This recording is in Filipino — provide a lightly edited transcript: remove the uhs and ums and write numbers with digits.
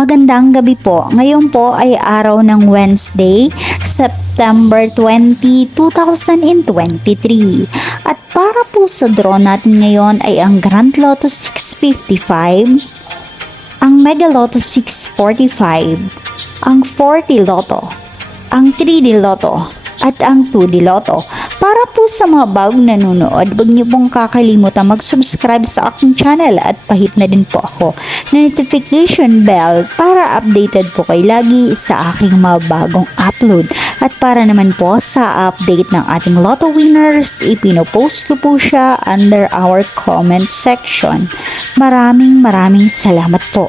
Magandang gabi po. Ngayon po ay araw ng Wednesday, September 20, 2023. At para po sa draw natin ngayon ay ang Grand Lotto 655, ang Mega Lotto 645, ang 4D Lotto, ang 3D Lotto, at ang 2D Lotto. Para po sa mga bagong nanonood, huwag niyo pong kakalimutan mag-subscribe sa aking channel at pahit na din po ako na notification bell para updated po kayo lagi sa aking mga bagong upload. At para naman po sa update ng ating Lotto winners, ipinopost ko po siya under our comment section. Maraming salamat po.